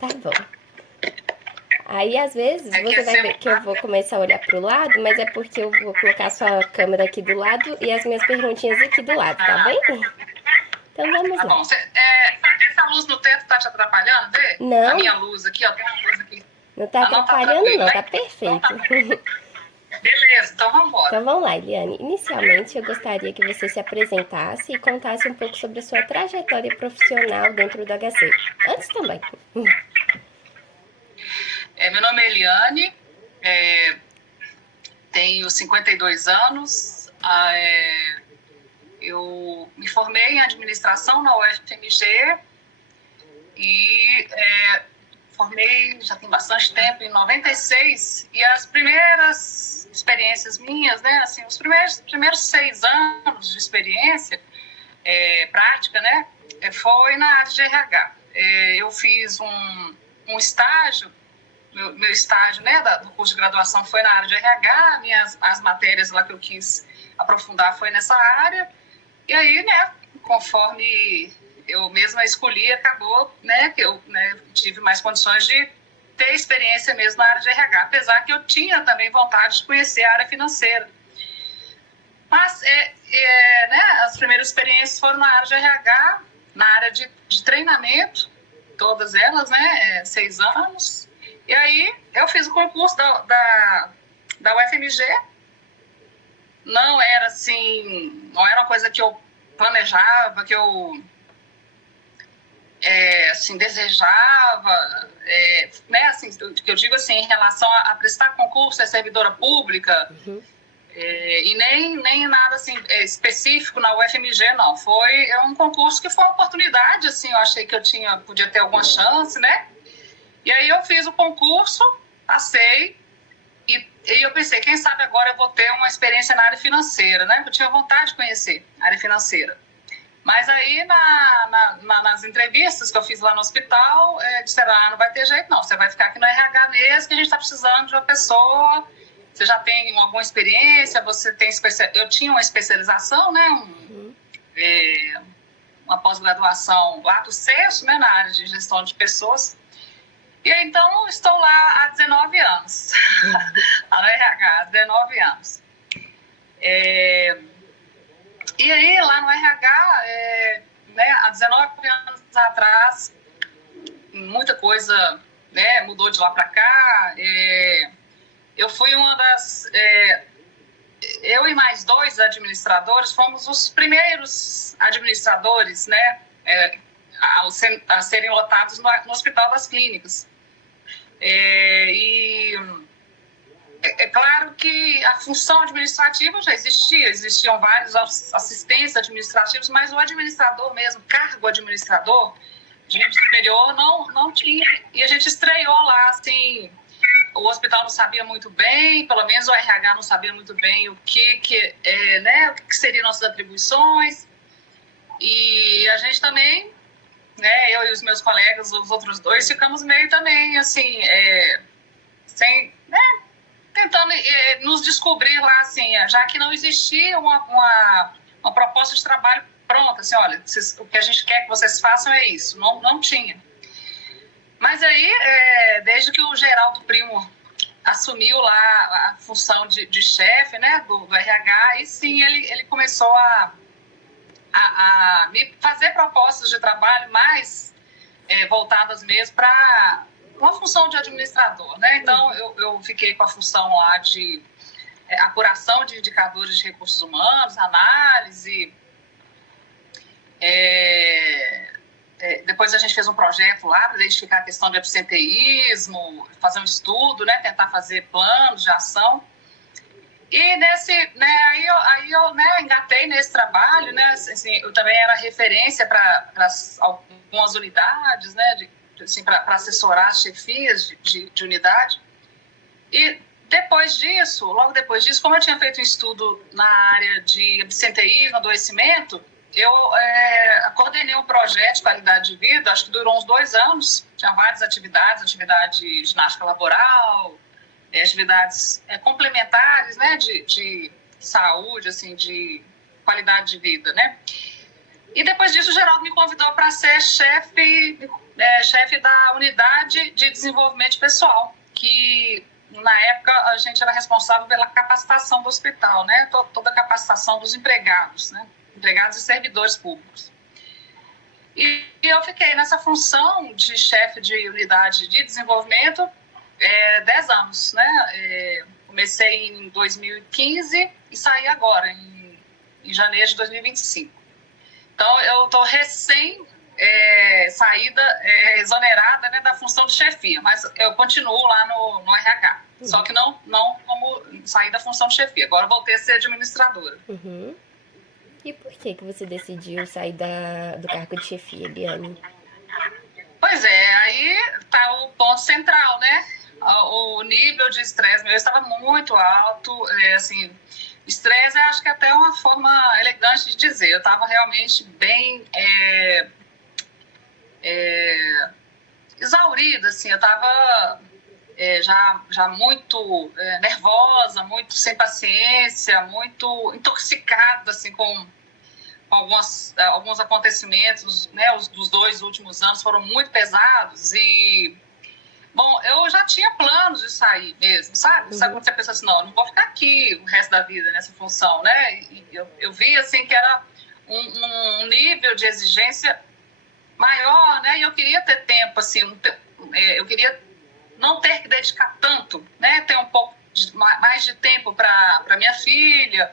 Tá bom. Aí, às vezes, É que você é vai ver que eu celular. vou começar a olhar pro lado, mas é porque eu vou colocar a sua câmera aqui do lado e as minhas perguntinhas aqui do lado, tá Ah, bem? Então vamos tá lá. bom. Essa luz no teto tá te atrapalhando, vê? A Não, minha luz aqui, ó, tem uma luz aqui. não tá Ah, não tá atrapalhando tranquilo, não, né? tá Então perfeito. tá. Beleza, então vamos Então embora. vamos lá, Eliane. Inicialmente, eu gostaria que você se apresentasse e contasse um pouco sobre a sua trajetória profissional dentro do HC. Antes também. Meu nome é Eliane, é, tenho 52 anos. Eu me formei em administração na UFMG e formei já tem bastante tempo, em 96, e as primeiras experiências minhas, né, assim, os primeiros 6 anos de experiência prática, né, foi na área de RH. Eu fiz um estágio, meu estágio, né, do curso de graduação foi na área de RH, as matérias lá que eu quis aprofundar foi nessa área, e aí, né, conforme eu mesma escolhi, acabou, né, que eu, né, tive mais condições de ter experiência mesmo na área de RH, apesar que eu tinha também vontade de conhecer a área financeira. Mas né, as primeiras experiências foram na área de RH, na área de treinamento, todas elas, né, 6 anos. E aí eu fiz o concurso da UFMG. Não era assim, não era uma coisa que eu planejava, que eu assim, desejava, né, assim, que eu digo assim, em relação a prestar concurso, ser servidora pública, e nem nada assim específico na UFMG, não. Foi um concurso que foi uma oportunidade, assim, eu achei que eu podia ter alguma chance, né? E aí eu fiz o concurso, passei, e eu pensei, quem sabe agora eu vou ter uma experiência na área financeira, né? Eu tinha vontade de conhecer a área financeira. Mas aí, nas entrevistas que eu fiz lá no hospital, disseram, não vai ter jeito não, você vai ficar aqui no RH mesmo, que a gente está precisando de uma pessoa, você já tem alguma experiência, você tem eu tinha uma especialização, né, uma pós-graduação lá do SESC, né, na área de gestão de pessoas, e aí, então estou lá há 19 anos, lá no RH, há 19 anos. E aí, lá no RH, né, há 19 anos atrás, muita coisa, né, mudou de lá para cá. Eu fui uma das... eu e mais 2 administradores fomos os primeiros administradores, né, a serem lotados no Hospital das Clínicas. E é claro que a função administrativa já existiam vários assistentes administrativos, mas o administrador mesmo, cargo administrador, de nível superior, não tinha. E a gente estreou lá, assim, o hospital não sabia muito bem, pelo menos o RH não sabia muito bem né, o que seriam nossas atribuições. E a gente também, né, eu e os meus colegas, os outros 2, ficamos meio também, assim, sem, né, tentando nos descobrir lá, assim, já que não existia uma proposta de trabalho pronta, assim, olha, o que a gente quer que vocês façam é isso, não tinha. Mas aí, desde que o Geraldo Primo assumiu lá a função de chefe, né, do RH, aí sim ele começou a me fazer propostas de trabalho mais voltadas mesmo para uma função de administrador, né? Então eu fiquei com a função lá de apuração de indicadores de recursos humanos, análise. Depois a gente fez um projeto lá para identificar a questão de absenteísmo, fazer um estudo, né? Tentar fazer planos de ação. E aí eu né, engatei nesse trabalho, né? Assim, eu também era referência para algumas unidades, né? Assim, para assessorar as chefias de unidade. E logo depois disso, como eu tinha feito um estudo na área de absenteísmo, adoecimento, eu coordenei um projeto de qualidade de vida, acho que durou uns 2 anos, tinha várias atividade de ginástica laboral, atividades complementares, né, de saúde, assim, de qualidade de vida, né? E depois disso, o Geraldo me convidou para ser chefe, chefe da unidade de desenvolvimento pessoal, que na época a gente era responsável pela capacitação do hospital, né? Toda a capacitação dos empregados, né? Empregados e servidores públicos. E eu fiquei nessa função de chefe de unidade de desenvolvimento 10 anos, né? Comecei em 2015 e saí agora, em janeiro de 2025. Então, eu estou saída, exonerada, né, da função de chefia, mas eu continuo lá no RH, só que não como sair da função de chefia. Agora voltei a ser administradora. E por que você decidiu sair do cargo de chefia, Eliane? Pois aí está o ponto central, né? O nível de estresse meu estava muito alto, assim, estresse acho que até uma forma elegante de dizer. Eu estava realmente bem exaurida, assim, eu estava já muito nervosa, muito sem paciência, muito intoxicada, assim, com alguns acontecimentos, né, dos 2 últimos anos foram muito pesados e, bom, eu já tinha planos de sair mesmo, sabe? Sabe quando você pensa assim, não vou ficar aqui o resto da vida nessa função, né? E eu vi, assim, que era um nível de exigência maior, né? E eu queria ter tempo, assim, eu queria não ter que dedicar tanto, né? Ter um pouco mais de tempo para minha filha,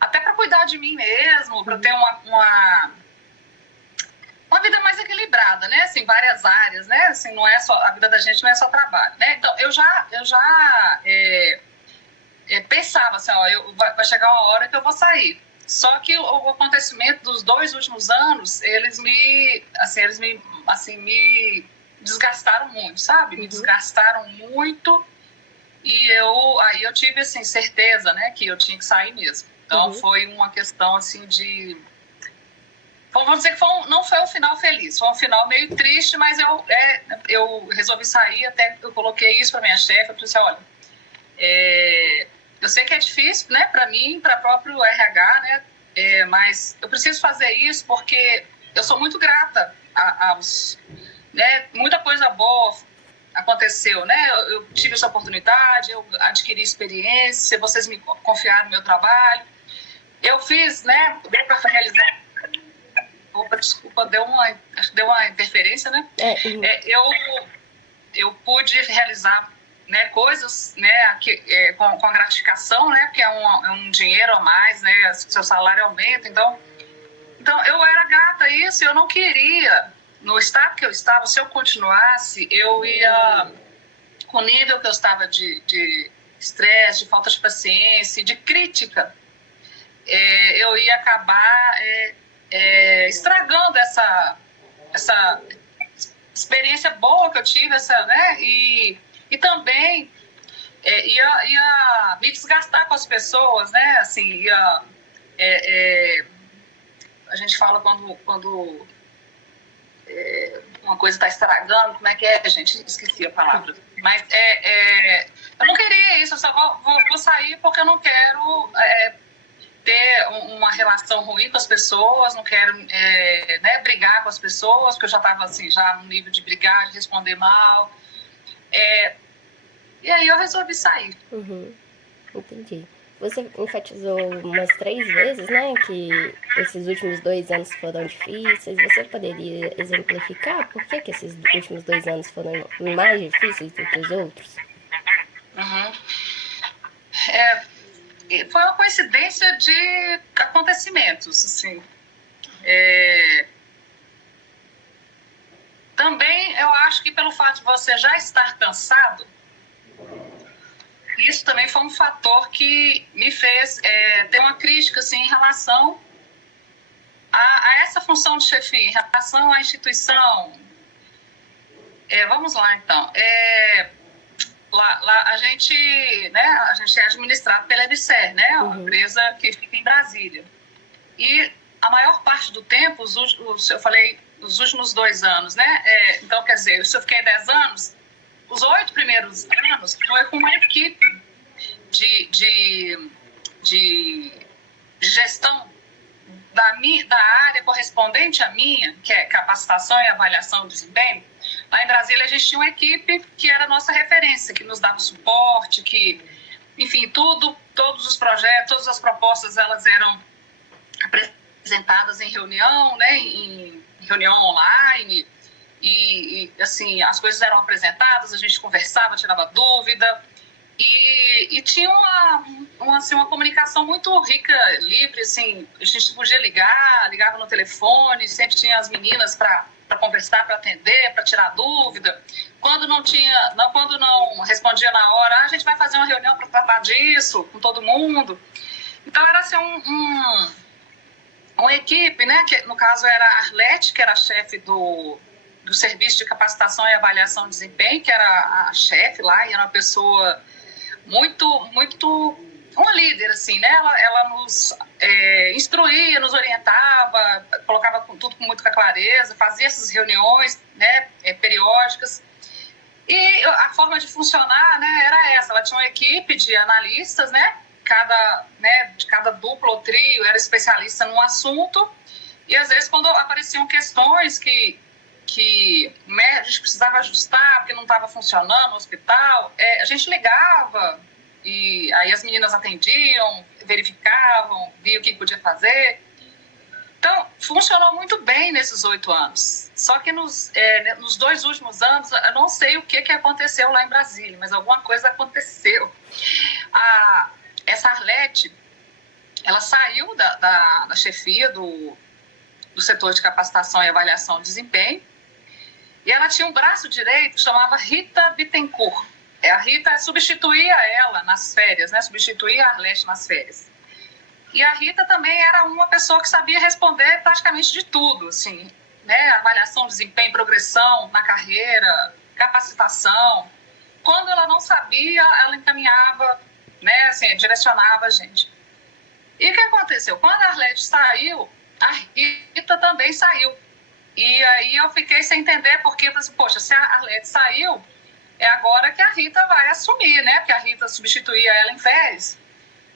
até para cuidar de mim mesmo, para ter uma vida mais equilibrada, né? Assim, várias áreas, né? Assim, não é só, a vida da gente não é só trabalho, né? Então, eu já pensava assim, ó, vai chegar uma hora que eu vou sair. Só que o acontecimento dos 2 últimos anos, eles me desgastaram muito, sabe? Me desgastaram muito e aí eu tive, assim, certeza, né, que eu tinha que sair mesmo. Então, foi uma questão, assim, vamos dizer que não foi um final feliz, foi um final meio triste, mas eu resolvi sair, até eu coloquei isso para minha chefe, eu falei assim, olha, eu sei que é difícil, né, para mim, para o próprio RH, né, mas eu preciso fazer isso porque eu sou muito grata né, muita coisa boa aconteceu, né, eu tive essa oportunidade, eu adquiri experiência, vocês me confiaram no meu trabalho, eu fiz, né, deu para realizar. Opa, desculpa, deu uma interferência, né? Eu pude realizar, né, coisas, né, com gratificação, né, porque é um dinheiro a mais, né, seu salário aumenta, então eu era grata a isso, eu não queria, no estado que eu estava, se eu continuasse, eu ia, com o nível que eu estava de estresse, de falta de paciência, de crítica, eu ia acabar estragando essa experiência boa que eu tive, né? E também ia me desgastar com as pessoas, né? Assim, a gente fala quando uma coisa está estragando, como é que é, gente? Esqueci a palavra. Mas eu não queria isso, eu só vou sair porque eu não quero ter uma relação ruim com as pessoas, não quero né, brigar com as pessoas, porque eu já estava assim, já no nível de brigar, de responder mal. E aí eu resolvi sair. Entendi. Você enfatizou umas 3 vezes, né, que esses últimos 2 anos foram difíceis. Você poderia exemplificar por que esses últimos 2 anos foram mais difíceis do que os outros? Foi uma coincidência de acontecimentos, assim. Também eu acho que pelo fato de você já estar cansado, isso também foi um fator que me fez ter uma crítica, assim, em relação a essa função de chefia, em relação à instituição. Vamos lá, então. Lá a gente é administrado pela EBSER, né? Uma empresa que fica em Brasília. E a maior parte do tempo, eu falei, os últimos 2 anos, né? Então, quer dizer, se eu fiquei 10 anos, os 8 primeiros anos foi com uma equipe de gestão da área correspondente à minha, que é capacitação e avaliação de desempenho, Lá em Brasília a gente tinha uma equipe que era a nossa referência, que nos dava suporte, que, enfim, todos os projetos, todas as propostas, elas eram apresentadas em reunião, né, em reunião online, e assim, as coisas eram apresentadas, a gente conversava, tirava dúvida, e tinha uma comunicação muito rica, livre, assim, a gente podia ligava no telefone, sempre tinha as meninas para conversar, para atender, para tirar dúvida. Quando não respondia na hora, a gente vai fazer uma reunião para tratar disso com todo mundo. Então era assim uma equipe, né, que no caso era a Arlete, que era a chefe do Serviço de Capacitação e Avaliação de Desempenho, que era a chefe lá, e era uma pessoa muito, uma líder, assim, né? Ela nos instruía, nos orientava, colocava tudo com muita clareza, fazia essas reuniões, né, periódicas. E a forma de funcionar, né, era essa. Ela tinha uma equipe de analistas, né? De cada duplo ou trio era especialista num assunto. E às vezes quando apareciam questões que a gente precisava ajustar porque não estava funcionando no hospital, a gente ligava e aí as meninas atendiam, verificavam, viam o que podia fazer. Então, funcionou muito bem nesses 8 anos. Só que nos 2 últimos anos, eu não sei o que aconteceu lá em Brasília, mas alguma coisa aconteceu. Essa Arlete, ela saiu da chefia do setor de capacitação e avaliação de desempenho, e ela tinha um braço direito que chamava Rita Bittencourt. A Rita substituía ela nas férias, né? Substituía a Arlete nas férias. E a Rita também era uma pessoa que sabia responder praticamente de tudo, assim, né? Avaliação de desempenho, progressão na carreira, capacitação. Quando ela não sabia, ela encaminhava, né? Assim, direcionava a gente. E o que aconteceu? Quando a Arlete saiu, a Rita também saiu. E aí eu fiquei sem entender, porque eu falei assim, poxa, se a Arlete saiu, é agora que a Rita vai assumir, né? Porque a Rita substituía ela em férias.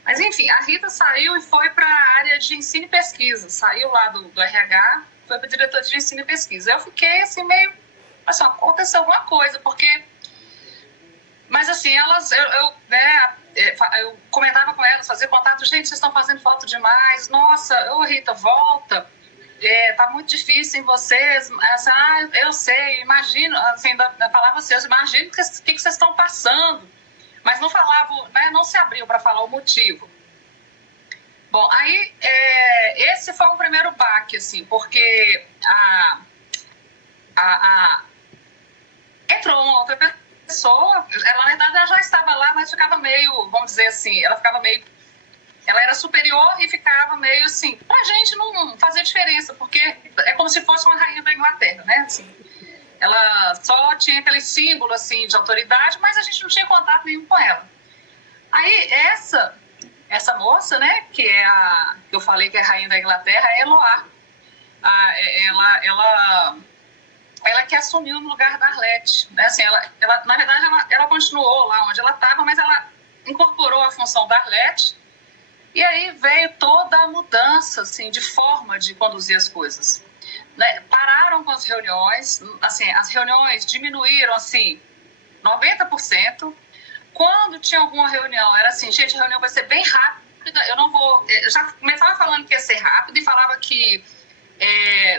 Mas, enfim, a Rita saiu e foi para a área de ensino e pesquisa. Saiu lá do RH, foi para a diretoria de ensino e pesquisa. Eu fiquei assim, meio... Assim, aconteceu alguma coisa, porque... Mas, assim, eu comentava com elas, fazia contato. Gente, vocês estão fazendo falta demais. Nossa, Rita, volta. Tá muito difícil em vocês. Assim, eu sei, imagino. Assim, da palavra vocês, imagino o que vocês estão passando. Mas não falavam, né, não se abriu para falar o motivo. Bom, aí esse foi um primeiro baque, assim, porque entrou uma outra pessoa, ela na verdade ela já estava lá, mas ficava meio, vamos dizer assim, ela era superior e ficava meio assim, pra gente não fazer diferença, porque é como se fosse uma rainha da Inglaterra, né, assim. Ela só tinha aquele símbolo, assim, de autoridade, mas a gente não tinha contato nenhum com ela. Aí, essa moça, né, que eu falei que é a rainha da Inglaterra, é Eloá. Ela que assumiu no lugar da Arlete, né, assim, na verdade, ela continuou lá onde ela estava, mas ela incorporou a função da Arlete, e aí veio toda a mudança, assim, de forma de conduzir as coisas. Né, pararam com as reuniões, assim, as reuniões diminuíram, assim, 90%. Quando tinha alguma reunião, era assim, gente, a reunião vai ser bem rápida, eu já começava falando que ia ser rápido e falava que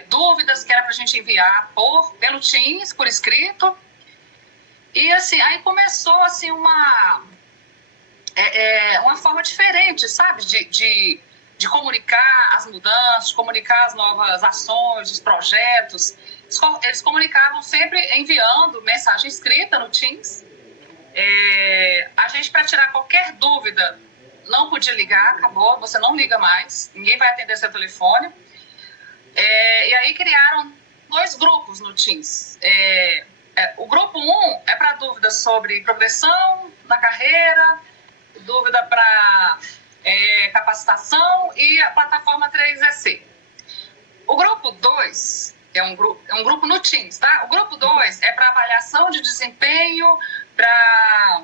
dúvidas que era pra gente enviar pelo Teams, por escrito, e assim, aí começou, assim, uma forma diferente, sabe, de comunicar as mudanças, de comunicar as novas ações, os projetos. Eles comunicavam sempre enviando mensagem escrita no Teams. A gente, para tirar qualquer dúvida, não podia ligar, acabou, você não liga mais, ninguém vai atender seu telefone. E aí criaram 2 grupos no Teams. O grupo 1 é para dúvidas sobre progressão na carreira, dúvida para capacitação, e a plataforma 3EC. O grupo 2 é um grupo no Teams, tá? O grupo 2 é para avaliação de desempenho, para...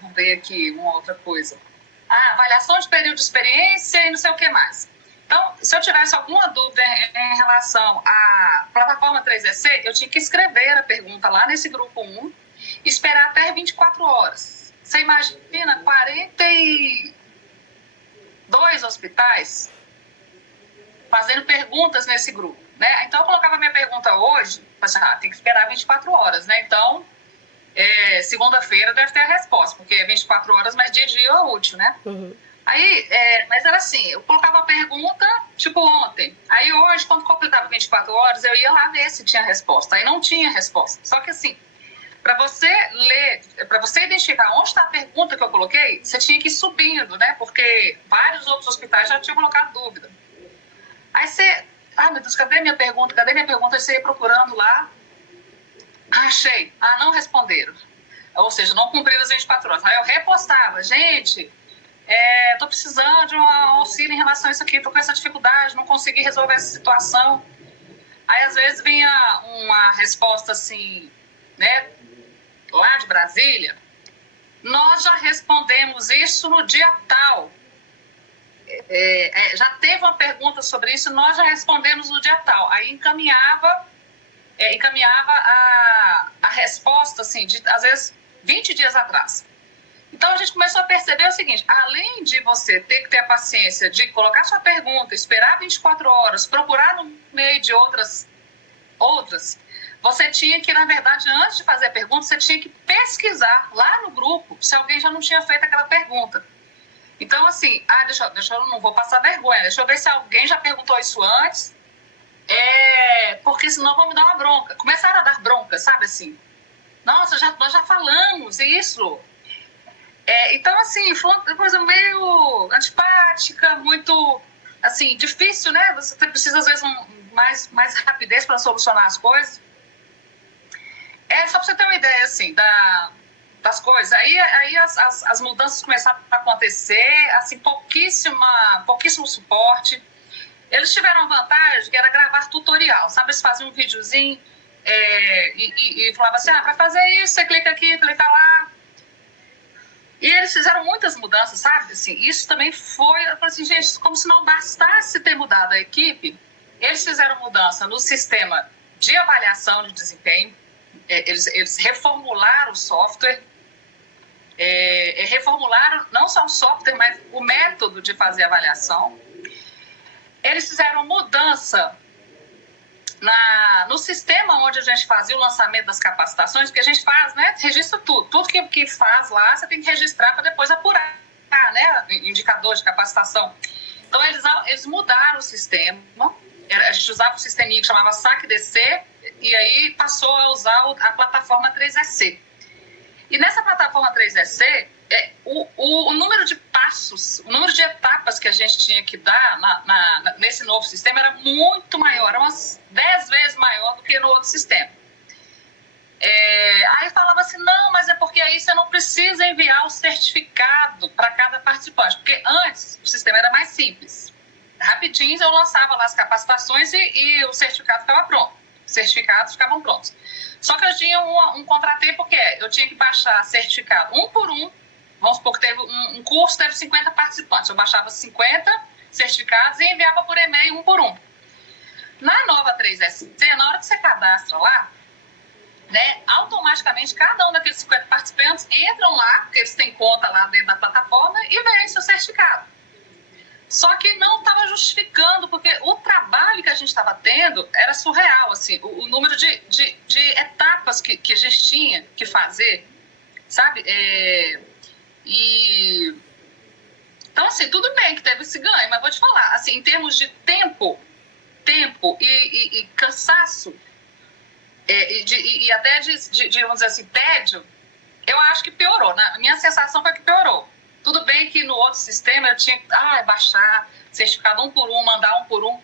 vamos ver aqui uma outra coisa. Avaliação de período de experiência e não sei o que mais. Então, se eu tivesse alguma dúvida em relação à plataforma 3EC, eu tinha que escrever a pergunta lá nesse grupo 1 e esperar até 24 horas. Você imagina 42 hospitais fazendo perguntas nesse grupo, né? Então, eu colocava minha pergunta hoje, tem que esperar 24 horas, né? Então, segunda-feira deve ter a resposta, porque é 24 horas, mas dia útil, né? Uhum. Aí, mas era assim, eu colocava a pergunta, tipo ontem. Aí hoje, quando completava 24 horas, eu ia lá ver se tinha resposta. Aí não tinha resposta. Só que assim, para você ler, para você identificar onde está a pergunta que eu coloquei, você tinha que ir subindo, né? Porque vários outros hospitais já tinham colocado dúvida. Aí você, meu Deus, cadê minha pergunta? Cadê minha pergunta? Aí você ia procurando lá. Achei. Não responderam. Ou seja, não cumpriram as 24 horas. Aí eu repostava. Gente, estou precisando de um auxílio em relação a isso aqui, estou com essa dificuldade, não consegui resolver essa situação. Aí, às vezes, vinha uma resposta assim, né, lá de Brasília, nós já respondemos isso no dia tal. Já teve uma pergunta sobre isso, nós já respondemos no dia tal. Aí encaminhava a resposta, assim, às vezes 20 dias atrás. Então, a gente começou a perceber o seguinte, além de você ter que ter a paciência de colocar sua pergunta, esperar 24 horas, procurar no meio de outras, você tinha que, na verdade, antes de fazer a pergunta, você tinha que pesquisar lá no grupo se alguém já não tinha feito aquela pergunta. Então, assim, deixa eu não vou passar vergonha, deixa eu ver se alguém já perguntou isso antes, porque senão vão me dar uma bronca. Começaram a dar bronca, sabe assim? Nossa, nós já falamos isso. Então, assim, foi uma coisa meio antipática, muito, assim, difícil, né? Você precisa, às vezes, mais rapidez para solucionar as coisas. Só para você ter uma ideia, assim, das coisas. Aí as mudanças começaram a acontecer, assim, pouquíssimo suporte. Eles tiveram a vantagem que era gravar tutorial, sabe? Eles faziam um videozinho e falavam assim, para fazer isso, você clica aqui, clica lá. E eles fizeram muitas mudanças, sabe? Assim, isso também foi, eu falei assim, gente, como se não bastasse ter mudado a equipe, eles fizeram mudança no sistema de avaliação de desempenho, eles reformularam o software, reformularam não só o software, mas o método de fazer avaliação. Eles fizeram mudança no sistema onde a gente fazia o lançamento das capacitações, porque a gente faz, né, registra tudo que faz lá, você tem que registrar para depois apurar, né, indicador de capacitação. Então, eles mudaram o sistema, a gente usava um sisteminha que chamava SAC-DC, e aí passou a usar a plataforma 3EC. E nessa plataforma 3EC, o número de passos, o número de etapas que a gente tinha que dar nesse novo sistema era muito maior, era umas 10 vezes maior do que no outro sistema. Aí falava assim, não, mas é porque aí você não precisa enviar o certificado para cada participante, porque antes o sistema era mais simples. Rapidinho eu lançava lá as capacitações e o certificado ficava pronto. Os certificados ficavam prontos. Só que eu tinha um contratempo que eu tinha que baixar certificado um por um. Vamos supor que teve um curso, teve 50 participantes. Eu baixava 50 certificados e enviava por e-mail um por um. Na nova 3SC, na hora que você cadastra lá, né, automaticamente cada um daqueles 50 participantes entram lá, porque eles têm conta lá dentro da plataforma, e vencem o certificado. Só que não estava justificando, porque o trabalho que a gente estava tendo era surreal, assim, o número de etapas que a gente tinha que fazer, sabe? Então, assim, tudo bem que teve esse ganho, mas vou te falar, assim, em termos de tempo e cansaço, e até vamos dizer assim, tédio, eu acho que piorou. A minha sensação foi que piorou. Tudo bem que no outro sistema eu tinha que baixar certificado um por um, mandar um por um.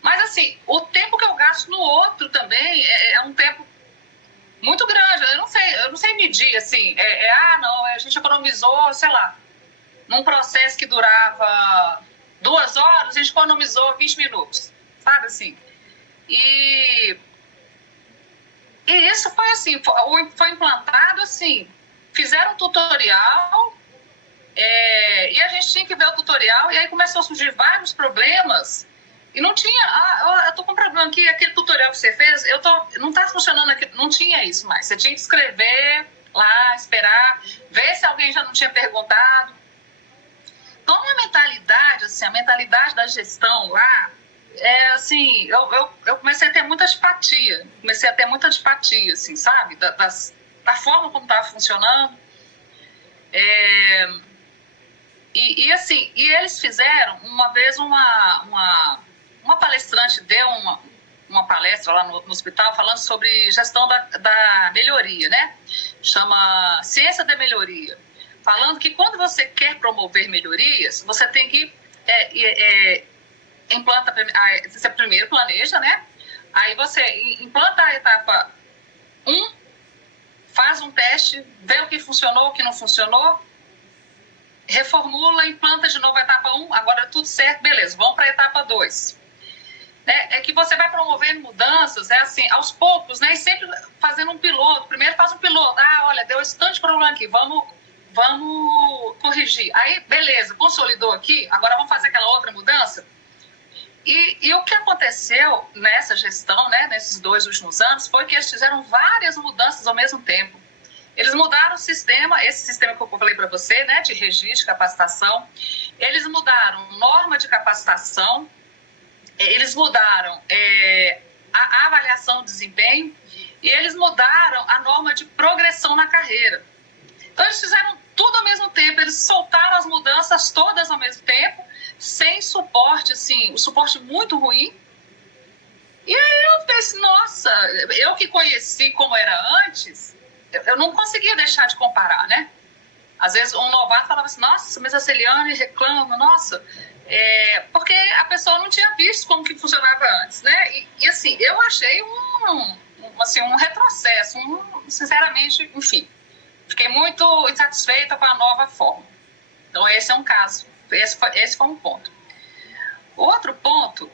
Mas, assim, o tempo que eu gasto no outro também é um tempo muito grande. Eu não sei medir, assim. Não, a gente economizou, sei lá, num processo que durava 2 horas, a gente economizou 20 minutos. Sabe, assim? E isso foi assim, foi implantado assim, fizeram um tutorial, E a gente tinha que ver o tutorial, e aí começou a surgir vários problemas, e não tinha, eu tô com um problema aqui, aquele tutorial que você fez, não tá funcionando aqui, não tinha isso mais. Você tinha que escrever lá, esperar, ver se alguém já não tinha perguntado. Então, a minha mentalidade, assim, a mentalidade da gestão lá, assim, eu comecei a ter muita antipatia, assim, sabe, da forma como estava funcionando. Assim, e eles fizeram, uma vez, uma palestrante deu uma palestra lá no hospital falando sobre gestão da melhoria, né? Chama Ciência da Melhoria. Falando que quando você quer promover melhorias, você tem que você primeiro planeja, né? Aí você implanta a etapa 1, faz um teste, vê o que funcionou, o que não funcionou, reformula, implanta de novo a etapa 1, agora tudo certo, beleza, vamos para a etapa 2. É que você vai promovendo mudanças, assim, aos poucos, né? E sempre fazendo um piloto. Primeiro faz um piloto, olha, deu esse tanto de problema aqui, vamos corrigir. Aí, beleza, consolidou aqui, agora vamos fazer aquela outra mudança. E o que aconteceu nessa gestão, né, nesses 2 últimos anos, foi que eles fizeram várias mudanças ao mesmo tempo. Eles mudaram o sistema, esse sistema que eu falei para você, né, de registro, de capacitação. Eles mudaram norma de capacitação, eles mudaram a avaliação de desempenho e eles mudaram a norma de progressão na carreira. Então, eles fizeram tudo ao mesmo tempo, eles soltaram as mudanças todas ao mesmo tempo, sem suporte, assim, um suporte muito ruim. E aí eu pensei, nossa, eu que conheci como era antes, eu não conseguia deixar de comparar, né? Às vezes um novato falava assim, nossa, mas a Celiane reclama, nossa, porque a pessoa não tinha visto como que funcionava antes, né? E assim, eu achei um retrocesso, sinceramente, enfim. Fiquei muito insatisfeita com a nova forma. Então, esse é um caso. Esse foi um ponto. Outro ponto,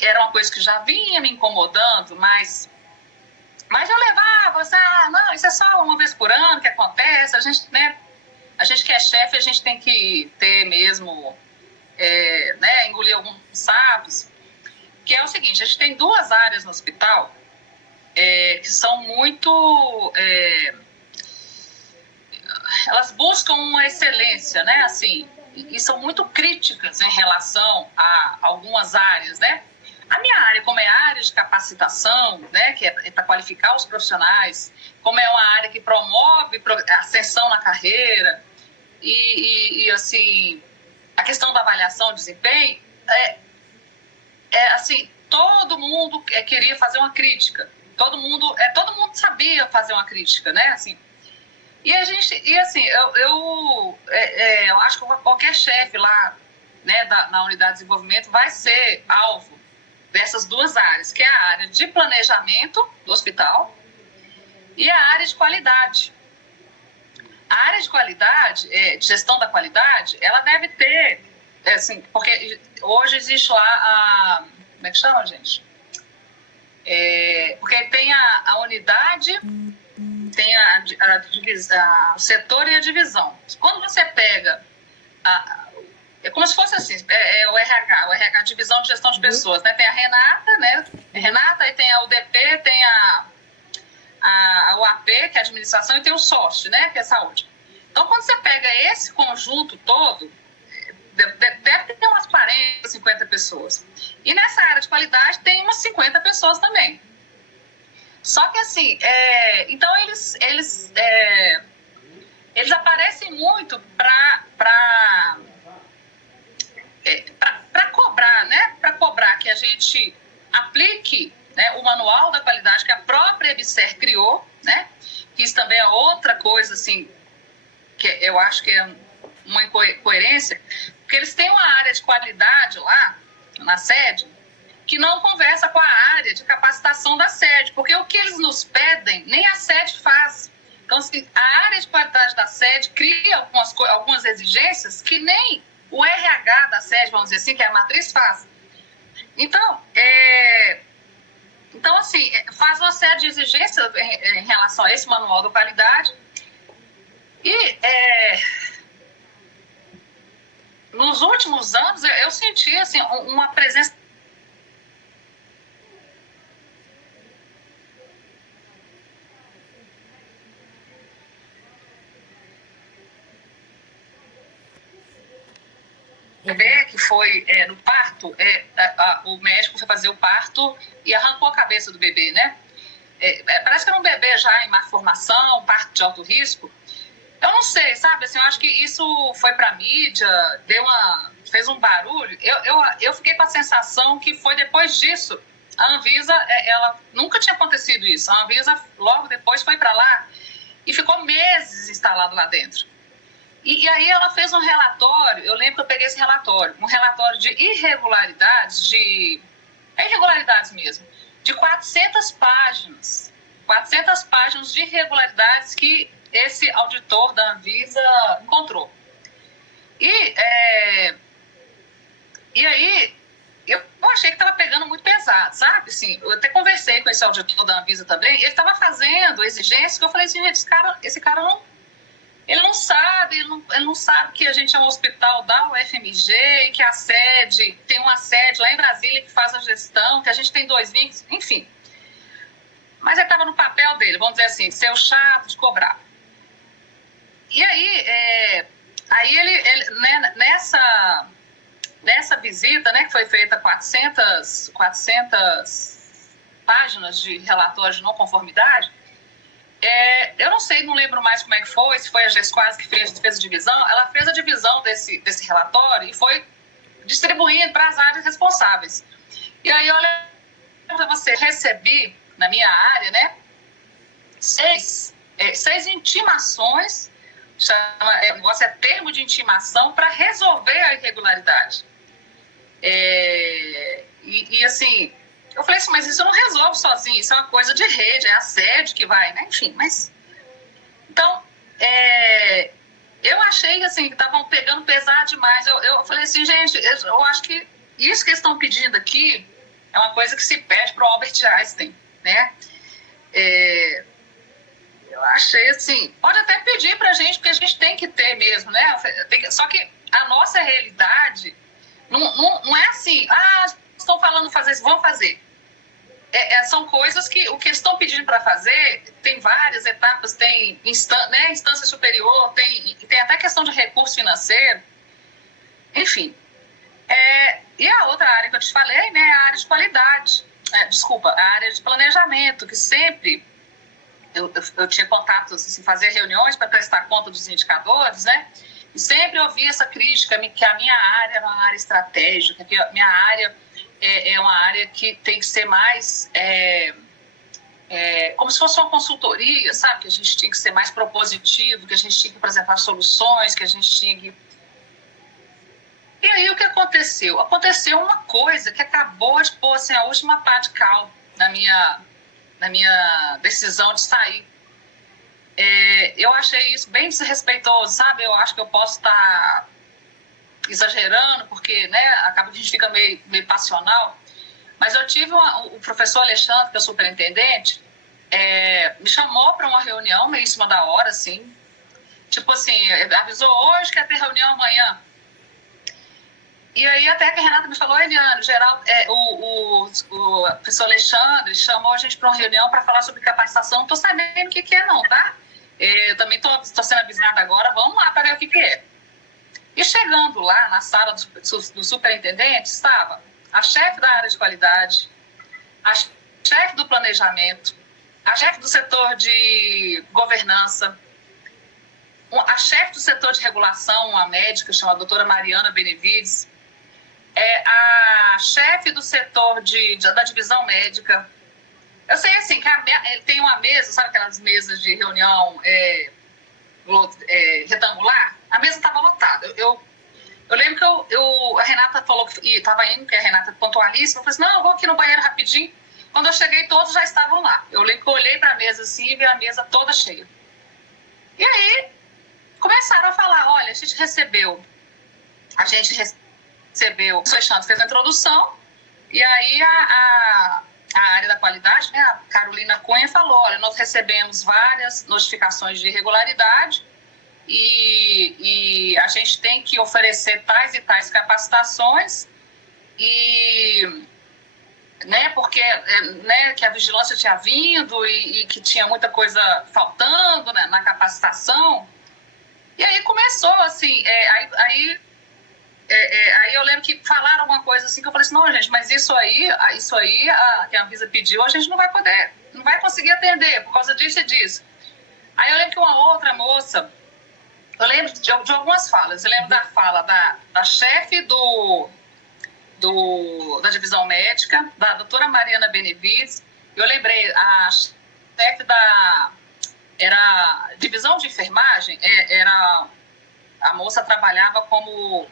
era uma coisa que já vinha me incomodando, mas eu levava, não, isso é só uma vez por ano que acontece, a gente, né, a gente que é chefe, a gente tem que ter mesmo, né, engolir alguns sapos, que é o seguinte, a gente tem 2 áreas no hospital que são muito... elas buscam uma excelência, né, assim, e são muito críticas em relação a algumas áreas, né? A minha área, como é a área de capacitação, né, que é para qualificar os profissionais, como é uma área que promove a ascensão na carreira e assim, a questão da avaliação de desempenho, assim, todo mundo queria fazer uma crítica, todo mundo sabia fazer uma crítica, né, assim. E assim, eu acho que qualquer chefe lá, né, na unidade de desenvolvimento vai ser alvo dessas 2 áreas, que é a área de planejamento do hospital e a área de qualidade. A área de qualidade, de gestão da qualidade, ela deve ter, assim, porque hoje existe lá como é que chama, gente? Porque tem a unidade, tem o setor e a divisão. Quando você pega é como se fosse assim, o RH, divisão de gestão de pessoas, né? Tem a Renata, né? Aí tem a UDP, tem a UAP, que é a administração, e tem o SOST, né? Que é saúde. Então, quando você pega esse conjunto todo, deve ter umas 40, 50 pessoas. E nessa área de qualidade tem umas 50 pessoas também. Só que assim, então eles aparecem muito para cobrar, né? Para cobrar que a gente aplique, né, o manual da qualidade que a própria EBSER criou, né? Que isso também é outra coisa, assim, que eu acho que é uma incoerência, porque eles têm uma área de qualidade lá, na sede, que não conversa com a área de capacitação da sede, porque o que eles nos pedem, nem a sede faz. Então, assim, a área de qualidade da sede cria algumas exigências que nem o RH da sede, vamos dizer assim, que é a matriz, faz. Então, assim, faz uma série de exigências em relação a esse manual da qualidade e nos últimos anos, eu senti assim, uma presença. Bebê que foi no parto, o médico foi fazer o parto e arrancou a cabeça do bebê, né? Parece que era um bebê já em má formação, parto de alto risco. Eu não sei, sabe? Assim, eu acho que isso foi pra mídia, fez um barulho. Eu fiquei com a sensação que foi depois disso. A Anvisa, ela nunca tinha acontecido isso. A Anvisa, logo depois, foi para lá e ficou meses instalado lá dentro. E aí ela fez um relatório, eu lembro que eu peguei esse relatório, um relatório de irregularidades, irregularidades mesmo, de 400 páginas. 400 páginas de irregularidades que esse auditor da Anvisa encontrou. E aí, eu achei que estava pegando muito pesado, sabe? Assim, eu até conversei com esse auditor da Anvisa também, ele estava fazendo exigências que eu falei assim, gente, esse cara não, ele não sabe, ele não sabe que a gente é um hospital da UFMG e que tem uma sede lá em Brasília que faz a gestão, que a gente tem 2 vínculos, enfim. Mas ele estava no papel dele, vamos dizer assim, ser o chato de cobrar. E aí ele né, nessa visita, né, que foi feita 400 páginas de relatório de não conformidade, eu não sei, não lembro mais como é que foi, se foi a GESQUAS que fez a divisão, ela fez a divisão desse relatório e foi distribuindo para as áreas responsáveis. E aí, olha, para você, recebi na minha área, né, 6 intimações, o negócio é termo de intimação para resolver a irregularidade. E assim, eu falei assim, mas isso não resolve sozinho, isso é uma coisa de rede, é a sede que vai, né? Enfim, mas... Então, eu achei assim, que estavam pegando pesado demais. Eu falei assim, gente, eu acho que isso que eles estão pedindo aqui é uma coisa que se pede para o Albert Einstein, né? Eu achei assim, pode até pedir para a gente, porque a gente tem que ter mesmo, né? Só que a nossa realidade não é assim, estão falando fazer isso, vão fazer. São coisas que o que eles estão pedindo para fazer tem várias etapas, tem instância superior, tem até questão de recurso financeiro, enfim. E a outra área que eu te falei, né, é a área de qualidade, a área de planejamento, que sempre eu tinha contatos, assim, fazer reuniões para prestar conta dos indicadores, né, e sempre ouvi essa crítica que a minha área é uma área estratégica, que a minha área é uma área que tem que ser mais como se fosse uma consultoria, sabe? Que a gente tinha que ser mais propositivo, que a gente tinha que apresentar soluções, que a gente tinha que... E aí o que aconteceu? Aconteceu uma coisa que acabou de pôr assim, a última pá de cal na minha decisão de sair. Eu achei isso bem desrespeitoso, sabe? Eu acho que eu posso estar exagerando, porque, né, acaba que a gente fica meio passional. Mas eu tive o professor Alexandre, que é o superintendente, me chamou para uma reunião meio em cima da hora, assim. Tipo assim, avisou hoje que ia ter reunião amanhã. E aí até que a Renata me falou, Eliane, o professor Alexandre chamou a gente para uma reunião para falar sobre capacitação. Não estou sabendo o que é não, tá? Eu também estou sendo avisada agora, vamos lá para ver o que é. E chegando lá na sala do superintendente, estava a chefe da área de qualidade, a chefe do planejamento, a chefe do setor de governança, a chefe do setor de regulação, uma médica chamada doutora Mariana Benevides, a chefe do setor da divisão médica. Eu sei assim, que tem uma mesa, sabe aquelas mesas de reunião retangular? A mesa estava lotada. Eu lembro que a Renata falou que estava indo, que a Renata pontualíssima, eu falei assim, não, eu vou aqui no banheiro rapidinho. Quando eu cheguei, todos já estavam lá. Eu lembro que eu olhei para a mesa assim e vi a mesa toda cheia. E aí, começaram a falar, olha, a gente recebeu, o Alexandre fez a introdução, e aí a área da qualidade, né, a Carolina Cunha falou, olha, nós recebemos várias notificações de irregularidade, e a gente tem que oferecer tais e tais capacitações, e, né, porque né, que a vigilância tinha vindo e que tinha muita coisa faltando, né, na capacitação. E aí começou, assim, aí eu lembro que falaram alguma coisa assim, que eu falei assim, não, gente, mas isso aí que a Anvisa pediu, a gente não vai conseguir atender por causa disso e disso. Aí eu lembro que uma outra moça, eu lembro de algumas falas, eu lembro da fala da chefe da divisão médica, da doutora Mariana Benevides, eu lembrei, a chefe era divisão de enfermagem, a moça trabalhava como,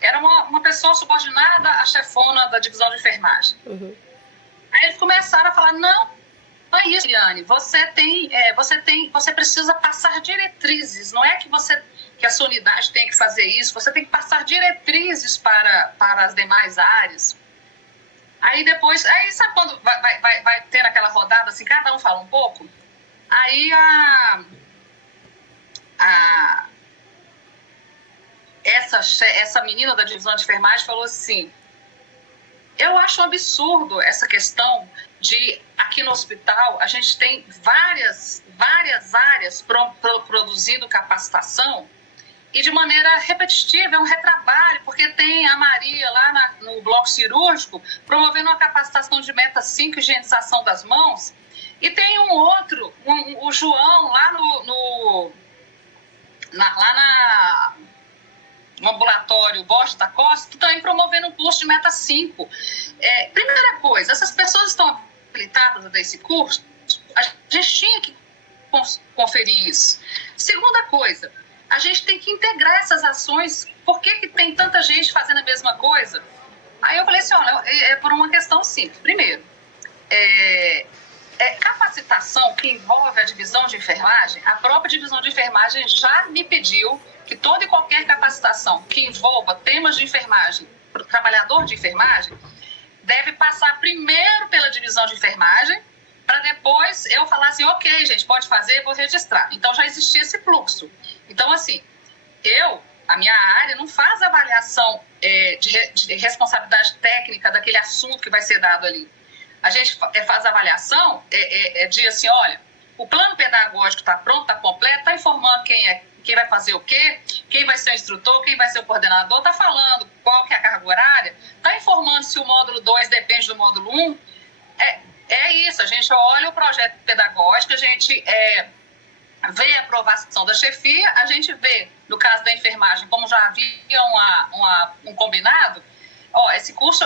era uma pessoa subordinada à chefona da divisão de enfermagem. Uhum. Aí eles começaram a falar, não é isso, Liane, você precisa passar diretrizes, não é que a sua unidade tem que fazer isso, você tem que passar diretrizes para as demais áreas. Aí depois, sabe quando vai ter aquela rodada, assim, cada um fala um pouco? Aí essa menina da divisão de enfermagem falou assim, eu acho um absurdo essa questão de, aqui no hospital, a gente tem várias áreas produzindo capacitação e de maneira repetitiva, é um retrabalho, porque tem a Maria lá no bloco cirúrgico promovendo uma capacitação de meta 5, higienização das mãos, e tem um outro, o João, lá no ambulatório Borges da Costa, que também promovendo um curso de meta 5. Primeira coisa, essas pessoas estão habilitadas a dar esse curso, a gente tinha que conferir isso. Segunda coisa, a gente tem que integrar essas ações. Por que tem tanta gente fazendo a mesma coisa? Aí eu falei assim, olha, é por uma questão simples. Primeiro, capacitação que envolve a divisão de enfermagem, a própria divisão de enfermagem já me pediu que toda e qualquer capacitação que envolva temas de enfermagem, para o trabalhador de enfermagem, deve passar primeiro pela divisão de enfermagem, para depois eu falar assim, ok, gente, pode fazer, vou registrar. Então já existia esse fluxo. Então, assim, a minha área não faz avaliação de responsabilidade técnica daquele assunto que vai ser dado ali. A gente faz avaliação de assim, olha, o plano pedagógico está pronto, está completo, está informando quem vai fazer o quê, quem vai ser o instrutor, quem vai ser o coordenador, está falando qual que é a carga horária, está informando se o módulo 2 depende do módulo 1. É isso, a gente olha o projeto pedagógico, a gente vê a aprovação da chefia, a gente vê, no caso da enfermagem, como já havia um combinado, esse curso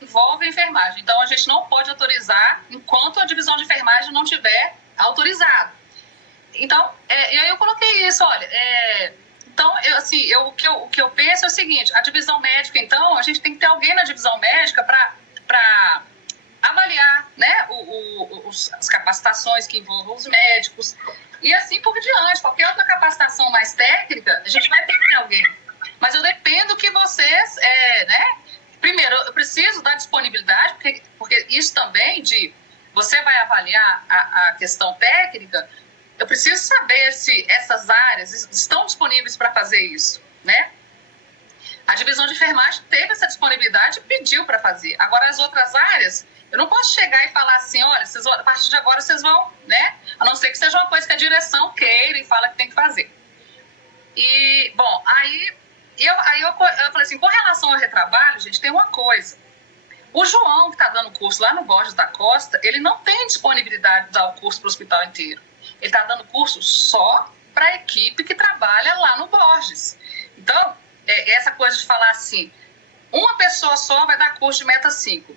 envolve a enfermagem, então a gente não pode autorizar enquanto a divisão de enfermagem não tiver autorizado. Então, e aí eu coloquei isso, olha, então, o que eu penso é o seguinte, a divisão médica, então, a gente tem que ter alguém na divisão médica para avaliar, né, as capacitações que envolvam os médicos e assim por diante. Qualquer outra capacitação mais técnica, a gente vai ter que ter alguém. Mas eu dependo que vocês, né, primeiro, eu preciso da disponibilidade, porque isso também você vai avaliar a questão técnica, eu preciso saber se essas áreas estão disponíveis para fazer isso, né? A divisão de enfermagem teve essa disponibilidade e pediu para fazer. Agora, as outras áreas, eu não posso chegar e falar assim, olha, a partir de agora vocês vão, né? A não ser que seja uma coisa que a direção queira e fala que tem que fazer. E, bom, aí eu falei assim, com relação ao retrabalho, gente, tem uma coisa. O João, que está dando curso lá no Borges da Costa, ele não tem disponibilidade de dar o curso para o hospital inteiro. Ele está dando curso só para a equipe que trabalha lá no Borges. Então, essa coisa de falar assim, uma pessoa só vai dar curso de meta 5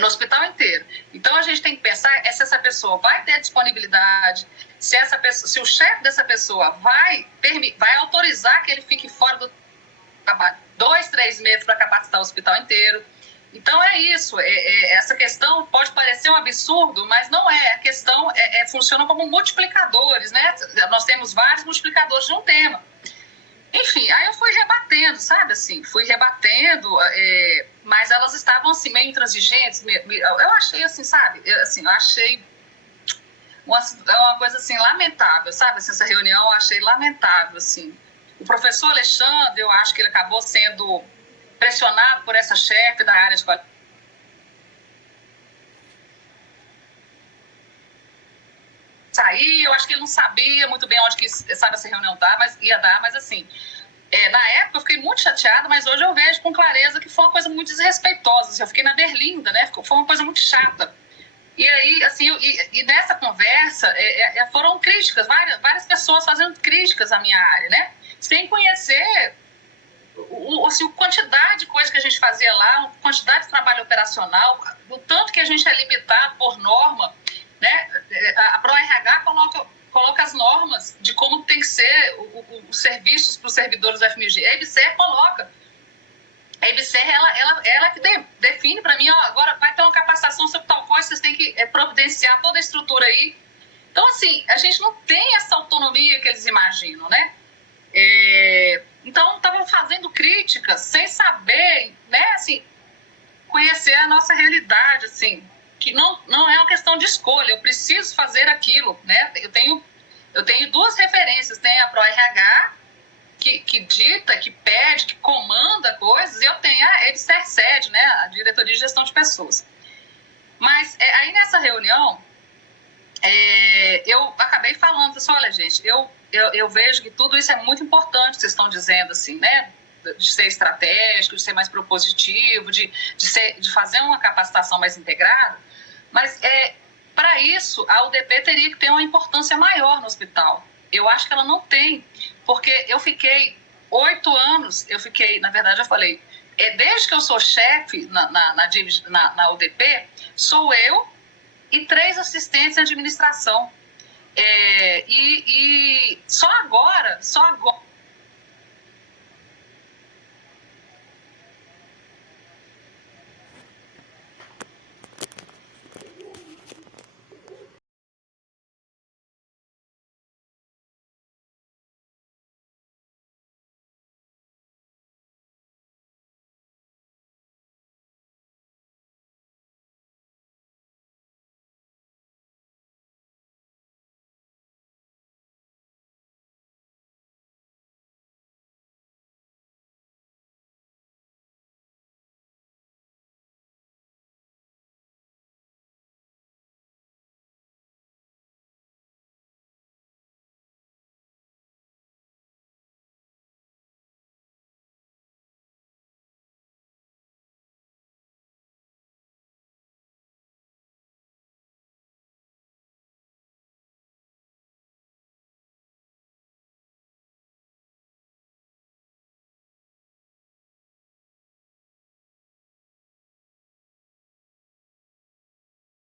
no hospital inteiro. Então, a gente tem que pensar se essa pessoa vai ter disponibilidade, se o chefe dessa pessoa vai autorizar que ele fique fora do trabalho 2, 3 meses para capacitar o hospital inteiro. Então, é isso. Essa questão pode parecer um absurdo, mas não é. A questão funciona como multiplicadores, né? Nós temos vários multiplicadores de um tema. Enfim, aí eu fui rebatendo, sabe, assim, mas elas estavam, assim, meio intransigentes, eu achei, assim, sabe, eu achei uma coisa assim lamentável, sabe? Essa reunião eu achei lamentável, assim. O professor Alexandre, eu acho que ele acabou sendo pressionado por essa chefe da área de qualidade. Sair, eu acho que ele não sabia muito bem onde que, sabe, essa reunião ia dar, mas assim, na época eu fiquei muito chateada, mas hoje eu vejo com clareza que foi uma coisa muito desrespeitosa. Assim, eu fiquei na berlinda, né? Foi uma coisa muito chata. E aí, assim, nessa conversa foram críticas, várias pessoas fazendo críticas à minha área, né? Sem conhecer a quantidade de coisa que a gente fazia lá, a quantidade de trabalho operacional, o tanto que a gente é limitado por norma, né? A ProRH coloca as normas de como tem que ser os serviços para os servidores do FMG. A EBSER coloca. A EBSER, ela que define para mim, ó, agora vai ter uma capacitação sobre tal coisa, vocês têm que providenciar toda a estrutura aí. Então, assim, a gente não tem essa autonomia que eles imaginam, né? Então, estavam fazendo críticas sem saber, né, assim, conhecer a nossa realidade, assim, que não é uma questão de escolha, eu preciso fazer aquilo, né? Eu tenho duas referências, tem a ProRH, que dita, que pede, que comanda coisas, e eu tenho a EBSER-SED, né, a Diretoria de Gestão de Pessoas. Mas aí nessa reunião, eu acabei falando assim, olha, gente, eu vejo que tudo isso é muito importante, vocês estão dizendo assim, né, de ser estratégico, de ser mais propositivo, de fazer uma capacitação mais integrada, mas para isso a UDP teria que ter uma importância maior no hospital. Eu acho que ela não tem, porque eu fiquei 8 anos, na verdade eu falei, desde que eu sou chefe na UDP, sou eu e 3 assistentes de administração. E só agora